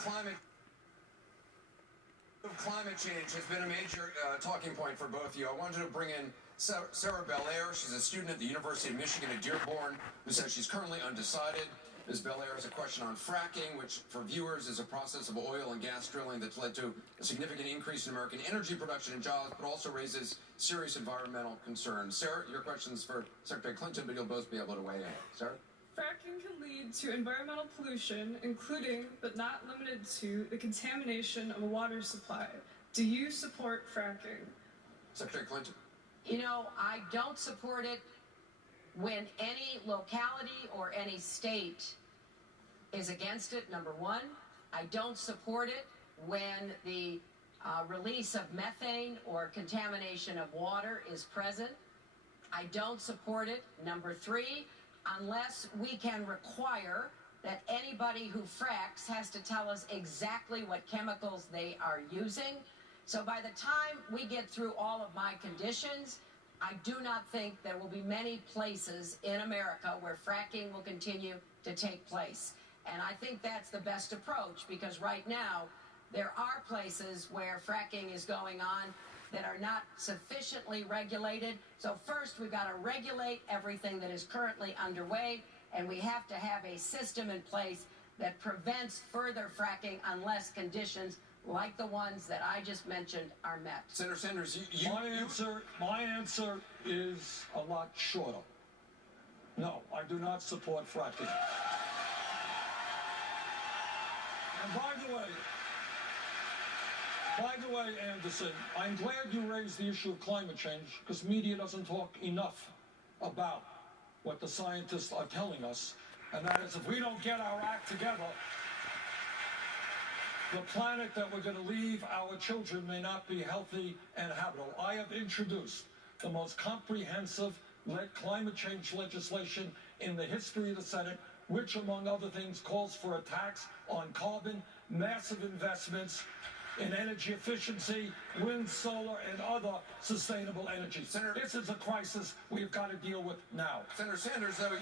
Climate change has been a major talking point for both of you. I wanted to bring in Sarah Belair. She's a student at the University of Michigan at Dearborn who says she's currently undecided. Ms. Belair has a question on fracking, which for viewers is a process of oil and gas drilling that's led to a significant increase in American energy production and jobs, but also raises serious environmental concerns. Sarah, your question's for Secretary Clinton, but you'll both be able to weigh in. Sarah? Fracking can lead to environmental pollution, including, but not limited to, the contamination of a water supply. Do you support fracking? Secretary Clinton? You know, I don't support it when any locality or any state is against it, number one. I don't support it when the release of methane or contamination of water is present. I don't support it, number three, unless we can require that anybody who fracks has to tell us exactly what chemicals they are using. So by the time we get through all of my conditions, I do not think there will be many places in America where fracking will continue to take place. And I think that's the best approach, because right now there are places where fracking is going on that are not sufficiently regulated. So first we've got to regulate everything that is currently underway, and we have to have a system in place that prevents further fracking unless conditions like the ones that I just mentioned are met. Senator Sanders, My answer is a lot shorter. No, I do not support fracking. And by the way, Anderson, I'm glad you raised the issue of climate change, because media doesn't talk enough about what the scientists are telling us, and that is if we don't get our act together, the planet that we're going to leave our children may not be healthy and habitable. I have introduced the most comprehensive climate change legislation in the history of the Senate, which, among other things, calls for a tax on carbon, massive investments in energy efficiency, wind, solar, and other sustainable energy. Senator, this is a crisis we've got to deal with now. Senator Sanders, though,